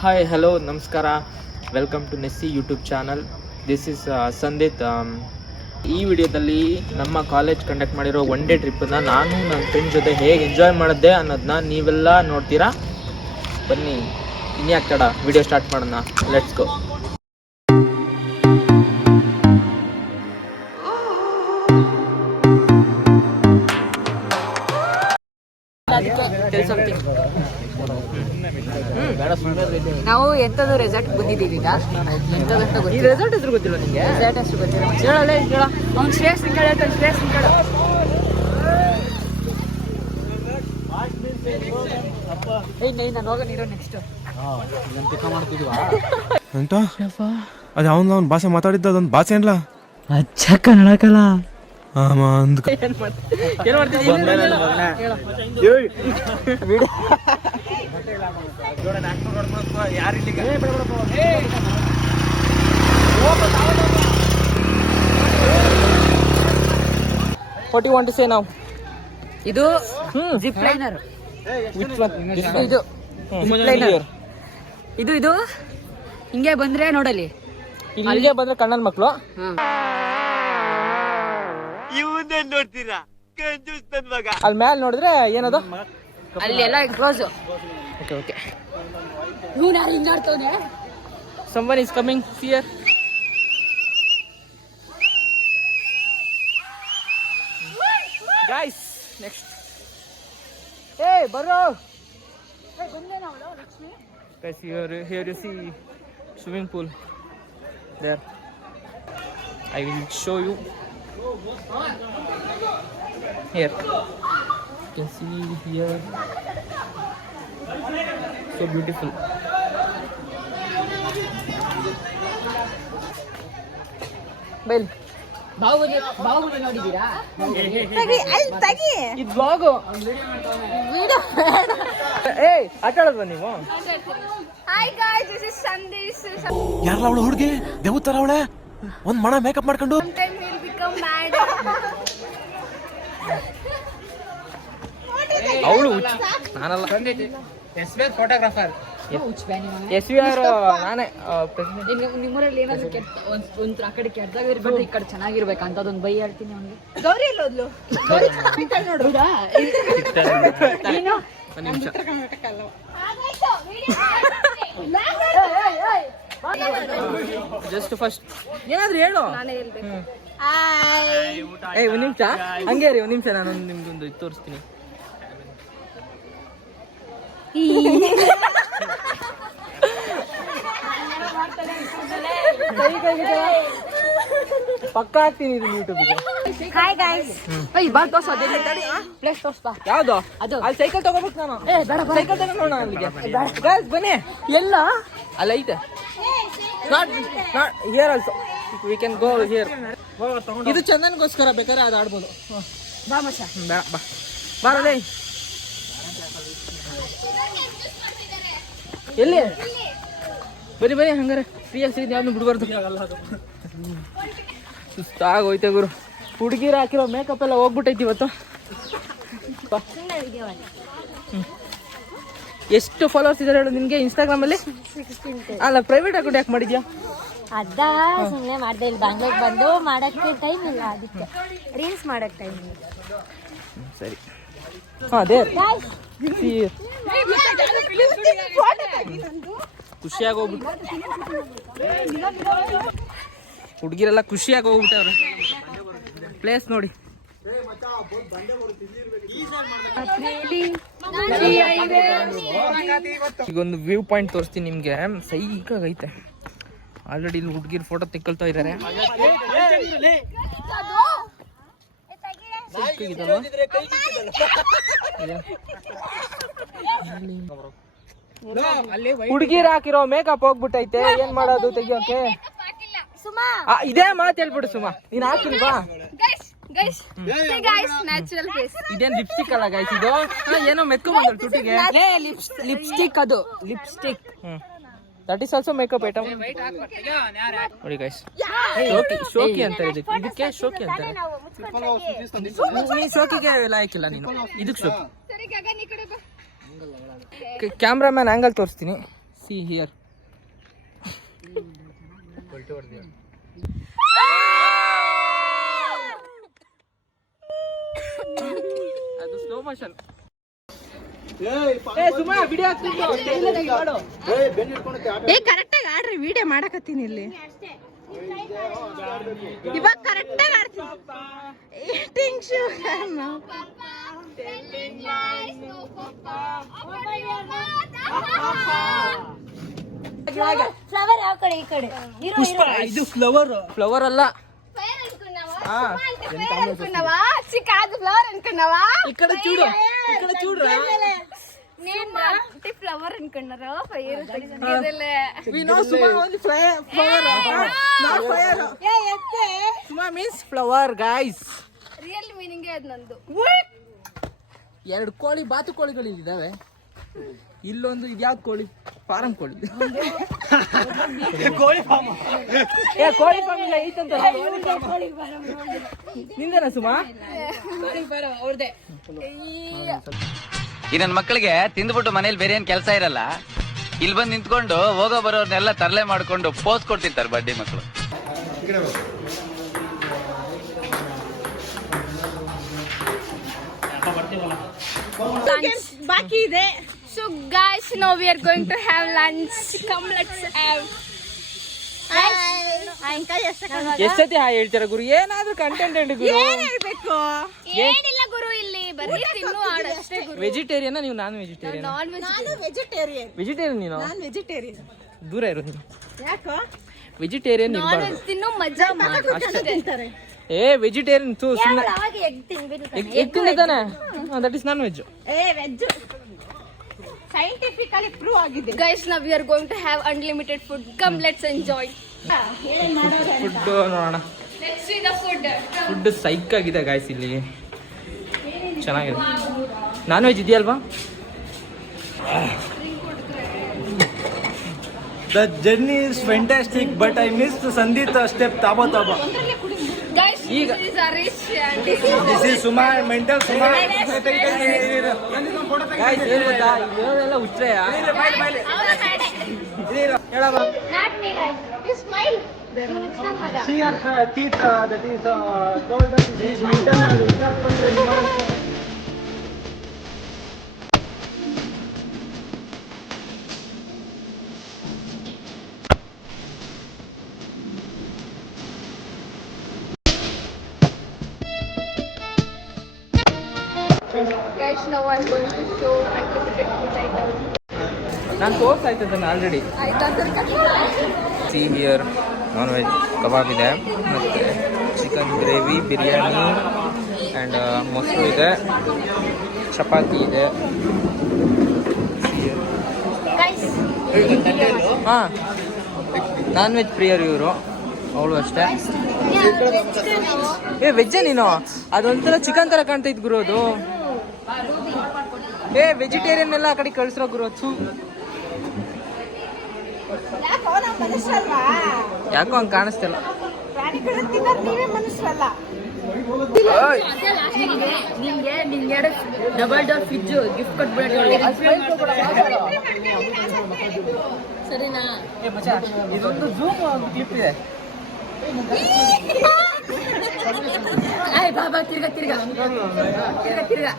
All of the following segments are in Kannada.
ಹಾಯ್ ಹಲೋ ನಮಸ್ಕಾರ, welcome to Nessie YouTube channel. This is Sandith. ಈ ವಿಡಿಯೋದಲ್ಲಿ ನಮ್ಮ ಕಾಲೇಜ್ ಕಂಡಕ್ಟ್ ಮಾಡಿರೋ ಒನ್ ಡೇ ಟ್ರಿಪ್ಪನ್ನು ನಾನು ನನ್ನ ಫ್ರೆಂಡ್ ಜೊತೆ ಹೇಗೆ ಎಂಜಾಯ್ ಮಾಡಿದ್ದೆ ಅನ್ನೋದನ್ನ ನೀವೆಲ್ಲ ನೋಡ್ತೀರಾ. ಬನ್ನಿ, ಇನ್ಯಾಕೆ ತಡ, ವಿಡಿಯೋ ಸ್ಟಾರ್ಟ್ ಮಾಡೋಣ. Let's go. ನಾವು ಎಂತದ್ದು ರೆಸಾರ್ಟ್ ಬಂದಿದ್ದೀವಿ ಈಗ. ಈ ರೆಸಾರ್ಟ್ ಹೆಸರು ಗೊತ್ತಿಲ್ಲ ನಿಮಗೆ? ರೆಸಾರ್ಟ್ ಅಷ್ಟು ಗೊತ್ತಿಲ್ಲ. ಹೇಳಲ್ಲ, ಹೇಳ. ಅವ್ನು ಶ್ರೇಷ್ಠ ಕೇಳ ಶ್ರೇಷ್ಠ ಕೇಳ. ನಾನು ಹೋಗ ನೀರು ನೆಕ್ಸ್ಟ್ ಅಂತ ಅದು ಅವನು ಭಾಷೆ ಮಾತಾಡಿದ್ದ ಅದೊಂದು ಭಾಷೆ ಅಲ್ಲ ಅಚ್ಚ ಕನ್ನಡಕಲ್ಲ. What do you want to say now? ಇದು ಜಿಪ್ ಲೈನರ್. Which one? ಇದು ಜಿಪ್ ಲೈನರ್. ಇದು ಹಿಂಗೆ ಬಂದ್ರೆ ನೋಡಲಿ, ಇಲ್ಲಿಗೆ ಬಂದ್ರೆ ಕಣ್ಣನ್ ಮಕ್ಕಳು ಅಲ್ಲಿ ಮ್ಯಾಲ್ ನೋಡಿದ್ರೆ ಏನದು, ಅಲ್ಲಿ ಎಲ್ಲ ಕ್ಲೋಸ್. Okay okay. ನೀನು ಹಿಂಗಾಡ್ತವನೆ. Someone is coming here. Guys, next. Hey, baro. Guys, here you see swimming pool. There. I will show you. Here. You can see here. So beautiful. Bell. Bahubali ನೋಡಿದ್ದೀರಾ? ಇದು ಬ್ಲಾಗು. ಏಯ್, ಆಟ ಆಡೋದ್ವಾ ನೀವು? ಯಾರಲ್ಲ ಅವಳು ಹುಡುಗಿ ದೇವತರ ಅವಳೆ ಒಂದ್ ಮಣ ಮೇಕಪ್ ಮಾಡ್ಕೊಂಡು ಅವಳು ನಾನಲ್ಲ, ಫೋಟೋಗ್ರಾಫರ್. SVR ನಾನೇ ಪ್ರೆಸಿಡೆಂಟ್. ನಿಮ್ಮೂರಲ್ಲಿ ಏನಾದ್ರು ಒಂದ್ ಆ ಕಡೆ ಕೆಟ್ಟದಾಗ ಇರ್ಬಾರ್ದು, ಈ ಕಡೆ ಚೆನ್ನಾಗಿರ್ಬೇಕು ಅಂತದೊಂದು ಬೈ ಹೇಳ್ತೀನಿ ಅವ್ನಿಗೆ. ಗೌರಿ ಎಲ್ಲೋದ್ಲು? ಒಂದು ನಿಮಿಷ. ಜಸ್ಟ್ ಫಸ್ಟ್ ಏನಾದ್ರು ಹೇಳು. ಏಯ್, ಒಂದ್ ನಿಮಿಷ ಹಂಗೆ ರೀ, ಒಂದ್ ನಿಮಿಷ. ನಾನೊಂದು ನಿಮ್ಗೊಂದು ಇದು ತೋರಿಸ್ತೀನಿ. ಪಕ್ಕ ಹಾಕ್ತೀನಿ ಇದು ಯೂಟ್ಯೂಬ್ಗೆ. Hi guys. ಬಾ ತೋರ್ಸು, ಅದೇ ಪ್ಲೇಸ್ ತೋರ್ಸ್ಬಾ. ಯಾವ್ದು? ಅದು ಅಲ್ಲಿ ಸೈಕಲ್ ತಗೋಬೇಕು ನಾನು. ಬೇಡ ಸೈಕಲ್ ತಗೊಂಡು ಅಲ್ಲಿಗೆ. ಗೈಸ್ ಬನ್ನಿ. ಎಲ್ಲ ಅಲ್ಲ ಐತೆ. Not here also we can go here. ಇದು ಚಂದನ್ಗೋಸ್ಕರ ಬೇಕಾದ್ರೆ ಅದು ಆಡ್ಬೋದು. ಬಾ ಮಚ್ಚ. ಬೇಡ, ಬಾ ಬಾರದೇ. ಎಲ್ಲಿ? ಬರೀ ಬರೀ ಹಂಗಾರೆ ಫ್ರೀಯಾಗಿ ಸಿಗಿದ್ ಯಾವ್ದು ಬಿಡ್ಬಾರ್ದು. ಸುಸ್ತಾಗೋಯ್ತೆ ಗುರು. ಹುಡುಗಿರ ಹಾಕಿರೋ ಮೇಕಪ್ ಎಲ್ಲ ಹೋಗ್ಬಿಟ್ಟೈತಿ ಇವತ್ತು. ಎಷ್ಟು ಫಾಲೋವರ್ಸ್ ಇದಾರೆ ಹೇಳು ನಿನ್ಗೆ ಇನ್ಸ್ಟಾಗ್ರಾಮ್ ಅಲ್ಲಿ? ಅಲ್ಲ, ಪ್ರೈವೇಟ್ ಅಕೌಂಟ್ ಯಾಕೆ ಮಾಡಿದ್ಯಾ? ಅದ ಸುಮ್ಮನೆ ಮಾಡ್ದೆ. ಇಲ್ಲಿ ಬ್ಯಾಂಗ್ಳೂರ್ ಬಂದು ಮಾಡಕ್ಕೆ ಟೈಮ್ ಇಲ್ಲ, ಅದಕ್ಕೆ ರೀಲ್ಸ್ ಮಾಡಕ್ ಟೈಮ್ ಇಲ್ಲ. ಸರಿ. ಹಾ, ದೇರ್ ಖುಷಿಯಾಗಿ ಹೋಗ್ಬಿಟ್ಟು ಹುಡುಗಿರೆಲ್ಲ ಖುಷಿಯಾಗಿ ಹೋಗ್ಬಿಟ್ಟವ್ರೆ. ಪ್ಲೇಸ್ ನೋಡಿ. ಈಗೊಂದು ವ್ಯೂ ಪಾಯಿಂಟ್ ತೋರಿಸ್ತೀನಿ ನಿಮ್ಗೆ. ಸೈಕಾಗೈತೆ. ಆಲ್ರೆಡಿ ಇಲ್ಲಿ ಹುಡುಗಿರ್ ಫೋಟೋ ತೆಕ್ಕೊಳ್ತಾ ಇದ್ದಾರೆ. ಹುಡುಗಿರ್ ಹಾಕಿರೋ ಮೇಕಪ್ ಹೋಗ್ಬಿಟ್ಟೈತೆ, ಏನ್ ಮಾಡೋದು ತೆಗಿಯೋಕೆ? ಇದೇ ಮಾತು ಹೇಳ್ಬಿಡು ಸುಮಾ. ನೀನ್ ಹಾಕಿಲ್ವಾ? ಇದೇನ್ ಲಿಪ್ಸ್ಟಿಕ್ ಅಲ್ಲ ಗೈಸ್, ಇದು ಏನೋ ಮೆತ್ಕೊಂಡ್ ತುಟಿಗೆ. ಲಿಪ್ಸ್ಟಿಕ್, ಅದು lipstick. That is also makeup item. ನೋಡಿ ಗೈಸ್, ಶೋಕಿ ಅಂತಾರೆ ಇದಕ್ಕೆ ಶೋಕಿ ಅಂತಾರೆ. ನೀನ್ ಶೋಕಿಗೆ ಲಾಯಕ್ಕಿಲ್ಲ ನೀನು, ಇದಕ್ಕೆ ಶೋಕಿ. ಕ್ಯಾಮ್ರಾಮ್ಯಾನ್ ಆಂಗಲ್ ತೋರಿಸ್ತೀನಿ. See here. ಅದು ಸ್ಲೋ ಮೋಷನ್. ಸುಮಾ ವಿಡಿಯೋ ಕರೆಕ್ಟಾಗಿ ಆಡ್ರಿ, ವಿಡಿಯೋ ಮಾಡಕತ್ತೀನಿ ಇಲ್ಲಿ. ಇವಾಗ ಕರೆಕ್ಟಾಗಿ ಆಡ್ತೀನಿ. ಫ್ಲವರ್ ಯಾವ ಕಡೆ? ಈ ಕಡೆ ಇದು ಫ್ಲವರ್. ಫ್ಲವರ್ ಅಲ್ಲ, ಈ ಕಡೆ చూడు, ಈ ಕಡೆ చూడు. ಫ್ಲವರ್ ಅನ್ಕೊಂಡಾರ fire We know Suma only flower, not fire. Suma means flower, guys. Real meaning ಅದ್ ನಂದು. ಎರಡು ಕೋಳಿ, ಬಾತುಕೋಳಿಗಳು ಇದಾವೆ. ಇಲ್ಲೊಂದು ಇದ್ಯಾವ್ದು ಕೋಳಿ? ಫಾರಂ ಕೋಳಿ. ಕೋಳಿ ಫಾರ್ಮ್ ಇಲ್ಲ ಐತಂತ. ನಿಂದೇನಾ ಸುಮಾ? ಅವ್ರದೇ. ಈ ನನ್ನ ಮಕ್ಕಳಿಗೆ ತಿಂದ್ಬಿಟ್ಟು ಮನೇಲಿ ಬೇರೆ ಏನ್ ಕೆಲಸ ಇರಲ್ಲ, ಇಲ್ಲಿ ಬಂದು ನಿಂತ್ಕೊಂಡು ಹೋಗೋ ಬರೋರ್ನೆಲ್ಲ ತರಲೆ ಮಾಡ್ಕೊಂಡು ಪೋಸ್ ಕೊಡ್ತಿರ್ತಾರೆ ಬಡ್ಡಿ ಮಕ್ಕಳು. ಬಾಕಿ ಇದೆ. So guys, now we are going to have lunch. Come, let's have. ಎಷ್ಟತಿ ಹೇಳ್ತಾರ ಗುರು? ಏನಾದ್ರೂ ಕಂಟೆಂಟ್ ಗುರು. ಹೇಳ್ಬೇಕು. ಏನಿಲ್ಲ ಗುರು, ಇಲ್ಲಿ ಬರೀ ತಿನ್ನು ಆಡಷ್ಟೇ ಗುರು. ವೆಜಿಟೇರಿಯನ್ ನೀವು? ನಾನು ವೆಜಿಟೇರಿಯನ್. Non vegetarian. ವೆಜಿಟೇರಿಯನ್ ನೀನು? ನಾನು ವೆಜಿಟೇರಿಯನ್. ದೂರ ಇರು ನೀನು. ಯಾಕೋ? ವೆಜಿಟೇರಿಯನ್ ನಾನ್ ಇರಬಾರ್ದು. ವೆಜ್ ತಿನ್ನು ಮಜಾ ಮಾಡು ಅಷ್ಟೇ. ತಿಂತಾರೆ. ಏ ವೆಜಿಟೇರಿಯನ್ ಸುಮ್ಮನೆ ಅವಾಗ ಎಗ್ ತಿನ್ಬೇಕು. ಎಗ್ ತಿಂದಿದ್ದಾನೆ. That is non veg. Veg scientifically prove ಆಗಿದೆ. Guys, now we are going to have unlimited food. Come, let's enjoy. Food ನೋಡೋಣ. Let's see the food. Food psych ಆಗಿದೆ ಗಾಯ್ಸ್, ಇಲ್ಲಿ ಚೆನ್ನಾಗಿದೆ. ನಾನ್ ವೆಜ್ ಇದೆಯಲ್ವಾ? The journey is fantastic, but I missed Sandit step taba taba. Guys, ಈಗ this is Arish and This is Suma, mental Suma. Guys ಏನ್ ಗೊತ್ತಾ, ಇವೆಲ್ಲ ಹುಚ್ಚ್ರೆಯ ಹೇಳವ. not me, guys. You smile. See her teeth, that is told us this is mental. Guys, now I'm going to show unlimited food items. ನಾನು ತೋರ್ಸಾಯ್ತದನ್ನು already. See here non veg kebab ಇದೆ, ಮತ್ತು ಚಿಕನ್ ಗ್ರೇವಿ, ಬಿರಿಯಾನಿ ಆ್ಯಂಡ್ ಮೊಸರು ಇದೆ, ಚಪಾತಿ ಇದೆ. ಹಾಂ, ನಾನ್ ವೆಜ್ ಪ್ರಿಯರ್ ಇವರು, ಅವಳು ಅಷ್ಟೇ. ಏ ವೆಜ್ಜೇ ನೀನು? ಅದೊಂಥರ ಚಿಕನ್ ಥರ ಕಾಣ್ತಾ ಇದ್ ಗುರು ಅದು. ಏ ವೆಜಿಟೇರಿಯನ್ ಎಲ್ಲ ಆ ಕಡೆ ಕಳಿಸ್ರೋ ಗುರು. ಯಾಕೋ ಹಂಗೆ ಕಾಣಿಸ್ತಿಲ್ಲ. ನಿಂಗೆ ಡಬಲ್ ಡೋರ್ ಫ್ರಿಡ್ಜ್ ಗಿಫ್ಟ್ ಕೊಟ್ಬಿಡ. ಸರಿನಾ? ಇದೊಂದು ಝೂಮ್ ಕ್ಲಿಪ್ ಇದೆ. ಬಾಬಾ ತಿರ್ಗಾ ತಿರ್ಗಾ ತಿರ್ಗಾ ತಿರ್ಗಾ.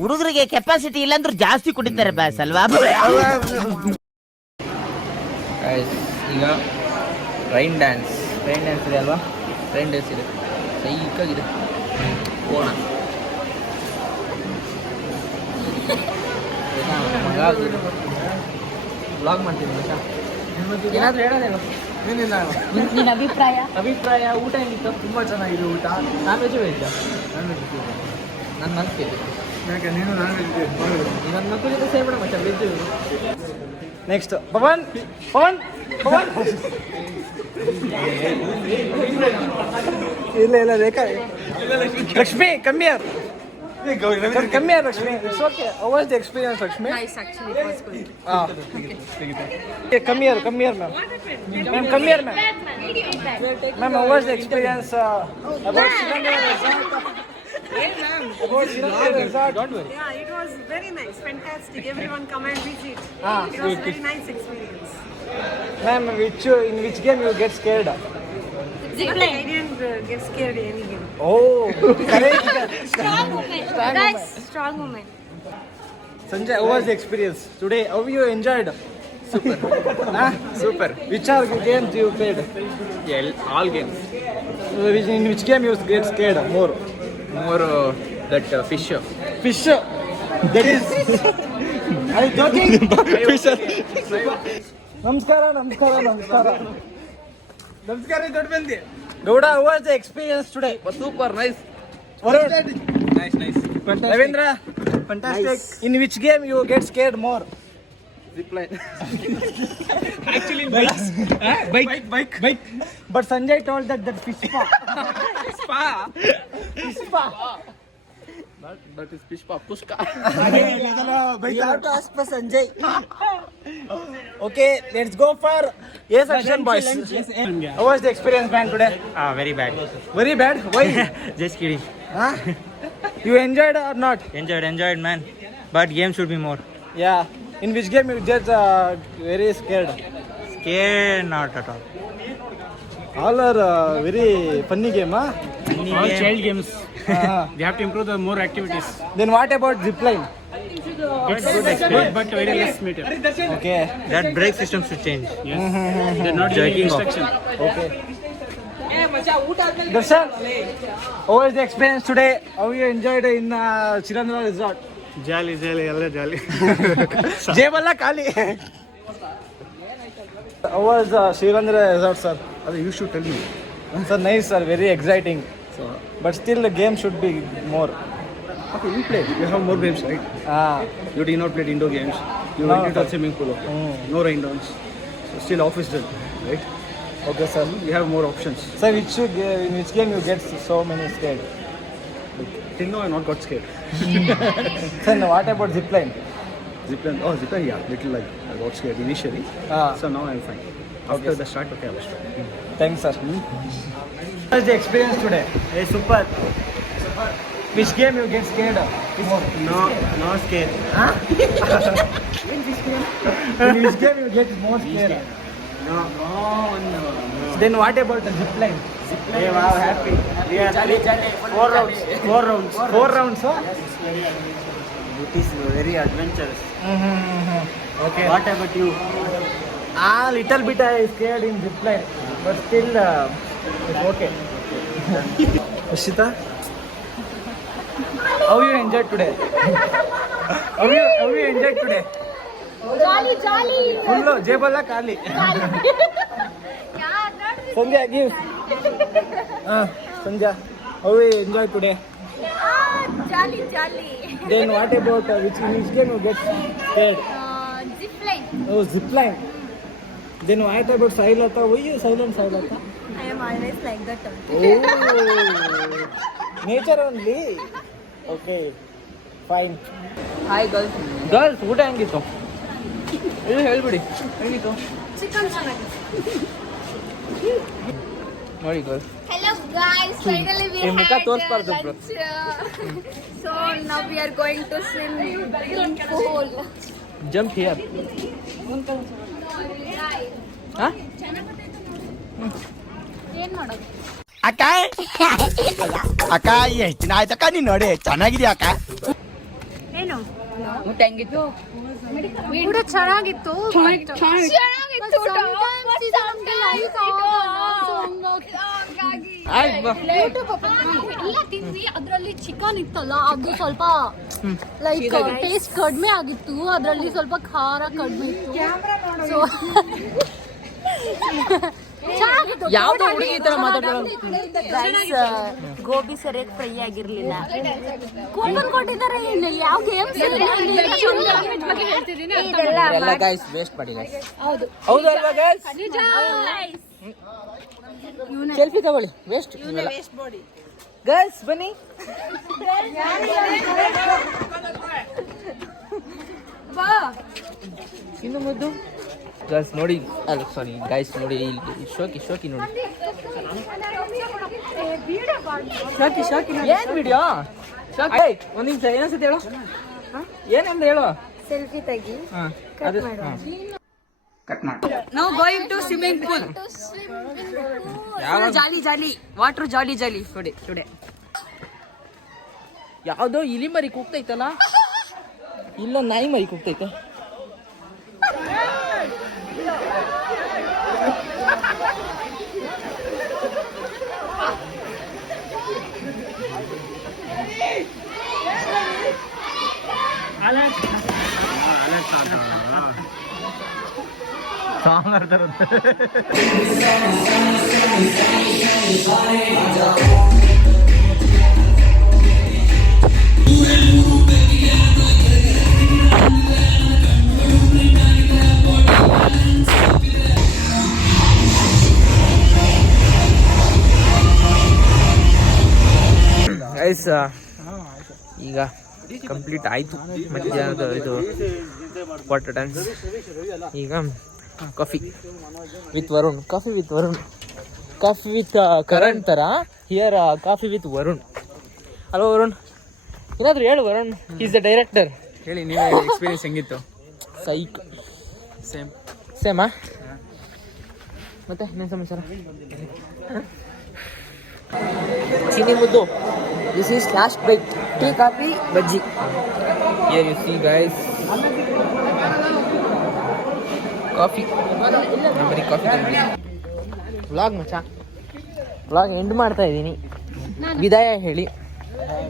ಹುಡುಗರಿಗೆ ಕೆಪಾಸಿಟಿ ಇಲ್ಲಾಂದ್ರೂ ಜಾಸ್ತಿ ಕುಡಿತಾರೆ ಬಾಸ್ ಅಲ್ವಾ? ಈಗ ರೈನ್ ಡ್ಯಾನ್ಸ್ ಇದೆ ಅಲ್ವಾ? ರೈನ್ ಡ್ಯಾನ್ಸ್ ಇದೆ, ಸೈಕಾಗಿದೆ. ಕೋಣ ಬ್ಲಾಗ್ ಮಾಡ್ತೀನಿ ಮಚ್ಚ. ಏನಾದರೂ ಹೇಳೋದೇನು? ನಿನ್ನ ಅಭಿಪ್ರಾಯ ಊಟ ಹೆಂಗಿತ್ತು? ತುಂಬ ಚೆನ್ನಾಗಿದೆ ಊಟ. ನಾನ್ ವೆಜ್ ವೆಜ್? ನನ್ನ ಮನಸ್ಸಿದೆ. ನನ್ನ ಮಕ್ಕಳ ಜೊತೆ ಸೇರ್ಬೇಡ ಮಚ್ಚ, ವೆಜ್. Next, Pawan. ಇಲ್ಲ ರೇಖಾ. Lakshmi, come here. Come here, Lakshmi. It's okay. How was the experience, Lakshmi? Nice, actually, it was good. Okay, come here, ma'am. Ma'am, come here, ma'am. Ma'am, how was the experience about Srinagar? Don't worry. Yeah, it was very nice, fantastic. Everyone come and visit. Ah, It was very nice experience. Ma'am, in which game you get scared? I didn't get scared any game. Oh, correct. Strong woman. Guys, strong woman. Sanjay, how was the experience today? How you enjoyed? Super. Super. Which are the games you played? Yeah, all games. In which game you get scared more? More that fish. Fish. That is. Are you joking? ನಮಸ್ಕಾರ ದೊಡ್ಡ ಮಂದಿ. Gowda, how was the experience today? Super nice. Varun? Nice. Ravindra? Fantastic. In which game you get scared more? Zipline. Bike. But Sanjay told that fish spa. That is fish pa. Pushka. You have to ask for Sanjay. Okay, let's go for A section, boys. How was the experience, man, today? Very bad. Very bad. Why? Just kidding. Huh? You enjoyed or not? Enjoyed, man. But game should be more. Yeah. In which game you get very scared? Scared, not at all. All are very funny game, huh? All child games. They have to improve the more activities. Then what about zipline? It's good, but very less meter. Okay. That brake system should change. Yes. They're not giving instruction. Okay. Darshan, how was the experience today? How you enjoyed in Chirandra Resort? Jolly, all jolly. Jeballa Kali. How was Chirandra Resort, sir? You should tell me. Sir, nice, sir. Very exciting. But still, the game should be more. Okay, you play. You have more games, right? You did not play indoor games. You No, went into sir. the swimming pool. Okay. No rain downs. So still off is done, right? Okay, sir. You have more options. Sir, in which game you get so many scared? Till now, I not got scared. Sir, what about zipline? Zipline, yeah, little like I got scared initially. So now I'm fine. After the start, okay, I was fine. Thanks, sir. What was the experience today? Hey, super. Which game you get scared of? No scared. In which game you get more scared? No. Then what about the zipline? Hey, wow, happy. Yeah, jolly. 4 rounds. 4 rounds, huh? It is very adventurous. Okay. What about you? Little bit I scared in zipline, but still it's okay. Ashita, how you enjoyed today? How you enjoyed today? Jolly. Full Jeballa Kali. Sandhya, give. Sandhya, how you enjoyed today? Jolly. Then what about which game you get scared? Zipline. Oh, zipline. Then what about Sailata? Why you silent, Sailata? I am always like that. Oh, nature only. Okay, fine. Hi girls. Girls, ಊಟ ಹೆಂಗಿತ್ತು? ಇಲ್ಲಿ ಹೇಳ್ಬಿಡಿ, ಹೆಂಗಿತ್ತು? ಚಿಕನ್ ಚೆನ್ನಾಗಿದೆ. ನೋಡಿ girls. Hello guys, finally we ಈ ಮುಖ had ತೋರಿಸ್ಬಾರ್ದು bro. lunch. So now we are going to swim in pool. Jump here. Huh? ಏನ್ ಮಾಡೋದು? ಅಕ್ಕ ಎಷ್ಟು ದಿನ ಆಯ್ತಕ್ಕ ನೀನ್ ನೋಡಿ ಚೆನ್ನಾಗಿದ್ಯಾ ಅಕ್ಕ? ಏನು ಊಟ ಹೆಂಗಿತ್ತು? ಊಟ ಚೆನ್ನಾಗಿತ್ತು. ಎಲ್ಲ ತಿಂದ್ವಿ. ಅದ್ರಲ್ಲಿ ಚಿಕನ್ ಇತ್ತಲ್ಲ, ಅದು ಸ್ವಲ್ಪ ಲೈಕ್ ಟೇಸ್ಟ್ ಕಡಿಮೆ ಆಗಿತ್ತು. ಅದ್ರಲ್ಲಿ ಸ್ವಲ್ಪ ಖಾರ ಕಡಿಮೆ ಇತ್ತು. ಸೊ ಯಾವ್ದೋ ಹುಡುಗಿ ತರ ಮಾತಾಡೋದು. ಗೋಬಿ ಸರಿಯಾಗಿ ಫ್ರೈ ಆಗಿರ್ಲಿಲ್ಲ. ಕೂಪನ್ ಕೊಟ್ಟಿದ್ದಾರೆ. ಯಾವ ಗೇಮ್ಸ್ ಎಲ್ಲ ಗೈಸ್ ವೇಸ್ಟ್ ಮಾಡಿ guys. ಹೌದು ಅಲ್ವಾ ಗರ್ಲ್ಸ್? ಸೆಲ್ಫಿ ತಗೊಳ್ಳಿ. ವೇಸ್ಟ್ ಗರ್ಲ್ಸ್ ಬನ್ನಿ. ಇನ್ನು ಮುದ್ದು ಗರ್ಲ್ಸ್ ನೋಡಿ, ಅಲ್ಲ ಸಾರಿ ಗೈಸ್ ನೋಡಿ, ಇಲ್ಲಿ ಶೋಕಿ ನೋಡಿ. ಶಾಕಿ ಏನು ವಿಡಿಯೋ? ಒಂದು ನಿಮಿಷ ಏನನ್ಸುತ್ತೆ ಹೇಳು, ಏನಂದ್ರೆ ಹೇಳು. ಸೆಲ್ಫಿ ತೆಗಿ. ಹಾಂ ಅದು Now going to swimming pool. Jolly. Water jolly today. ಯಾವುದೋ ಇಲಿ ಮರಿ ಕೂಗ್ತೈತಲ್ಲ, ಇಲ್ಲ ನಾಯಿ ಮರಿ ಕೂಗ್ತೈತೆ. ಸಾಂಗ್ ಆಡ್ತಾರ. ಗೈಸ್ ಈಗ ಕಂಪ್ಲೀಟ್ ಆಯಿತು ಮಧ್ಯಾಹ್ನದ ಇದು ವಾಟರ್ ಡ್ಯಾನ್ಸ್. ಈಗ coffee with Varun, coffee with Karan ಥರ. Here coffee with Varun. Hello Varun, ಏನಾದರೂ ಹೇಳು. Varun is the director. ಹೇಳಿ ನೀವೇ ಎಕ್ಸ್ಪೀರಿಯನ್ಸ್ ಹೆಂಗಿತ್ತು? ಸೈಕ್ ಸೇಮಾ. ಮತ್ತೆ ಇನ್ನೇನು ಸಮಾಚಾರ? ಚೀನಿ ಮುದ್ದು. This is last bite. Tea, coffee, bajji. Here you see guys coffee. ಬರೀ ಕಾಫಿ. ವ್ಲಾಗ್ ಮಚ್ಚ, ವ್ಲಾಗ್ ಎಂಡ್ ಮಾಡ್ತಾ ಇದ್ದೀನಿ. ವಿದಾಯ ಹೇಳಿ.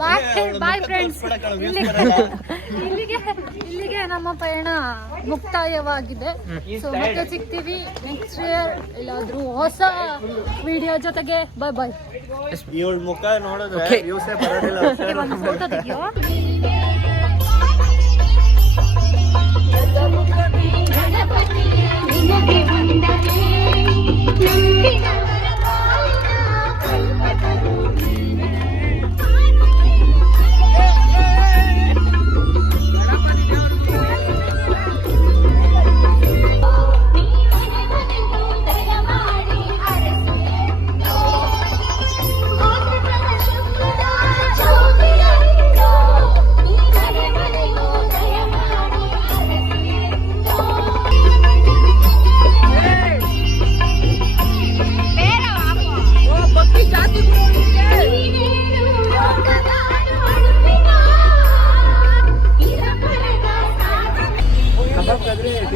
Bye friends. ಇಲ್ಲಿಗೆ ನಮ್ಮ ಪಯಣ ಮುಕ್ತಾಯವಾಗಿದೆ. ಸೊ ಮತ್ತೆ ಸಿಗ್ತೀವಿ ನೆಕ್ಸ್ಟ್ ಇಯರ್ ಎಲ್ಲಾದ್ರೂ ಹೊಸ ವಿಡಿಯೋ ಜೊತೆಗೆ. ಬಾಯ್. ಇವಳ ಮುಖ ನೋಡಿದ್ರೆ ವ್ಯೂಸೇ ಬರೋದಿಲ್ಲ. ಒಂದು ಫೋಟೋ ತೆಗಿಯೋ.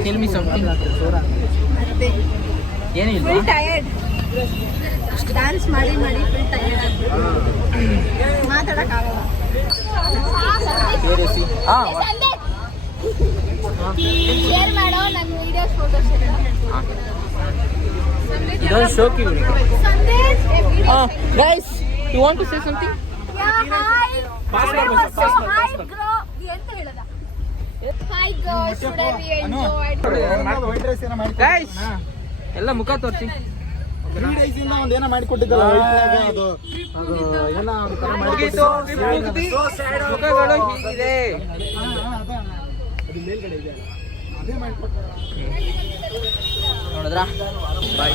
Tell me something. ಏನಿಲ್ಲ. Full tired. ಡ್ಯಾನ್ಸ್ ಮಾಡಿ ಫುಲ್ ಟಯರ್ಡ್ ಆಗ್ಬಿಟ್ಟು ಮಾತಾಡಕ್ಕಾಗಲ್ಲ. ಶೇರ್ ಮಾಡೋ ನನ್ನ ವಿಡಿಯೋಸ್ ಫೋಟೋಸ್ ಎಲ್ಲ. ಇದೊಂದು ಶೋಕಿ video. Sandesh guys, you want to say something? Hi ಗ್ರೋ ಎಂತ ಹೇಳದ? Hi girls, today we enjoyed. Guys ಎಲ್ಲ ಮುಖ ತೋರಿಸಿ. 3 days ಇಂದ ಒಂದೇನೋ ಮಾಡಿಕೊಟ್ಟಿದ್ದಲ್ಲ ಅದು ಏನೋ ಮುಖಗಳು ಹೀಗಿದೆ. ಅದು ಮೇಲ್ಗಡೆ ಇದೆ, ಅದೇ ಮಾಡಿಕೊಟ್ಟ. ನೋಡಿದ್ರಾ? ಬಾಯ್.